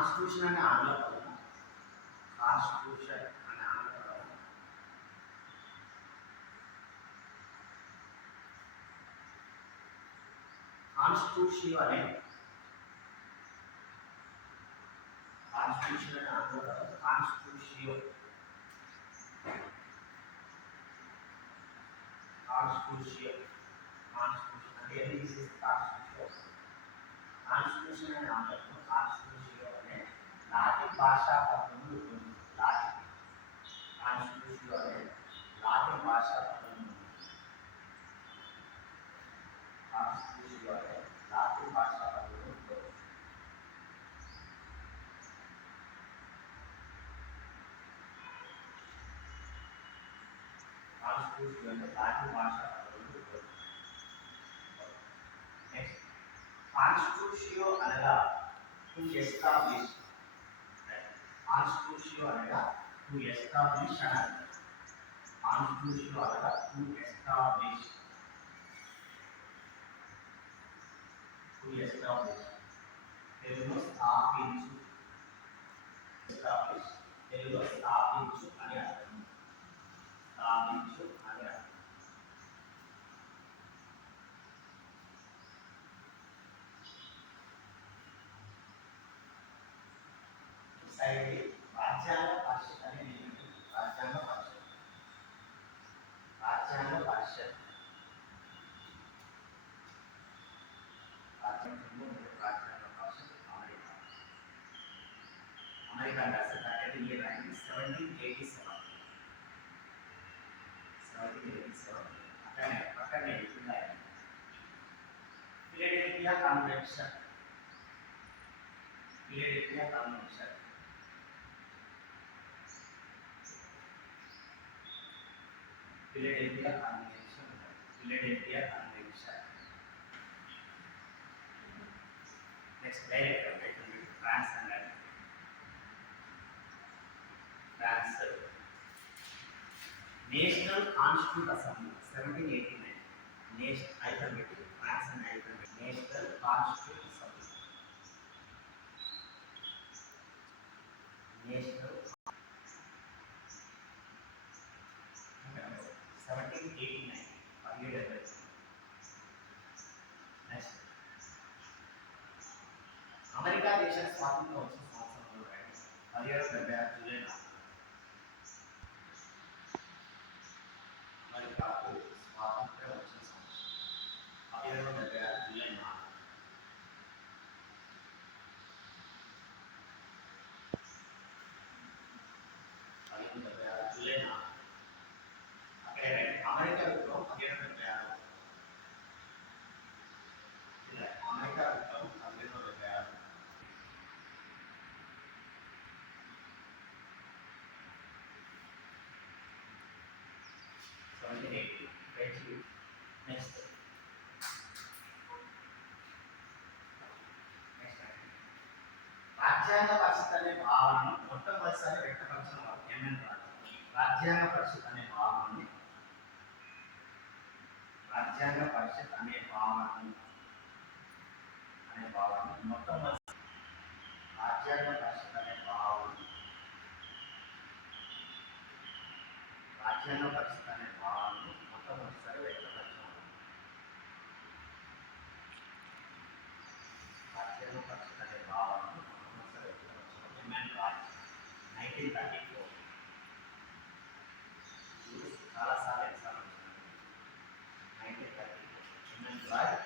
కాన్స్టిట్యూషన్ అనే ఆంగ్ల పదం, కాన్స్టిట్యూషన్ అనే ఆంగ్ల పదం కాన్స్టిట్యూషన్ అనే కాన్స్టిట్యూషన్ అనే ఆంగ్ల పదం కాన్స్టిట్యూషన్ కాన్స్టిట్యూషన్ కాన్స్టిట్యూషన్ అంటే ఏది తీసేసి కాన్స్టిట్యూషన్ కాన్స్టిట్యూషన్ అనే ఆంగ్ల పదం కాన్స్టిట్యూషన్ అనే లాటిన్ భాషా పదం ఉంది. లాటిన్ కాన్స్టిట్యూషన్ అనే లాటిన్ భాషా పదం ఉంది. కాన్స్టిట్యూషన్ అనే లాటిన్ భాషా పదం ఉంది. కాన్స్టిట్యూషన్ అనే లాటిన్ భాషా పదం ఉంది. నెక్స్ట్ కాన్స్టిట్యూషియో అనగా టు ఎస్టాబ్లిష్. కాన్స్టిట్యూషియో అనగా టు ఎస్టాబ్లిష్ అనాలి. కాన్స్టిట్యూషియో అనగా టు ఎస్టాబ్లిష్. టు ఎస్టాబ్లిష్ తెలుగులో స్థాపించు. ఎస్టాబ్లిష్ తెలుగులో స్థాపించు అని అర్థం. స్థాపించు అని అర్థం. సైడ్ రాజ్యాంగ పరిషత్ అనేది ఏంటి? రాజ్యాంగ పరిషత్. రాజ్యాంగ పరిషత్ రాజ్యాంగ పరిషత్ అమెరికా. అమెరికా రాష్ట్ర కట్టడి ఇయర్ అయింది 1787. అక్కడనే Philadelphia convention. Philadelphia convention Philadelphia convention Philadelphia convention. Next direct France అన్నాడు. France national constitute assembly 1789. Icon పెట్టి ఫ్రాన్స్ అని ఐకన్ పెట్టి national constitute assembly. National 1789 1789. Next America దేశం స్వాతంత్రం వచ్చిన సంవత్సరంలో 1776 జూలై 4. అమెరికాకు స్వాతంత్రం వచ్చిన సంవత్సరం 1776 జూలై 4. జూలై 4. అక్కడే అమెరికా విప్లవం 1776. అమెరికా విప్లవం 1776. నెక్స్ట్ రాజ్యాంగ పరిషత్ అనే భావనను మొట్టమొదటిసారి వ్యక్తపరిచిన వారు ఎంఎన్ రాజు. రాజ్యాంగ పరిషత్ అనే భావనని రాజ్యాంగ పరిషత్ అనే భావనను మొట్టమొదటి రాజ్యాంగ పరిషత్ అనే భావనను రాజ్యాంగ పరిషత్ అనే భావనను మొట్టమొదటిసారి వ్యక్తపరిచిన వారు. రాజ్యాంగ పరిషత్ అనే భావనను మొట్టమొదటిసారి వ్యక్తపరిచిన వారు ఎంఎన్ రాజు 1934. చాలాసార్లు ఎగ్జామ్ 1934 ఎంఎన్ రాజు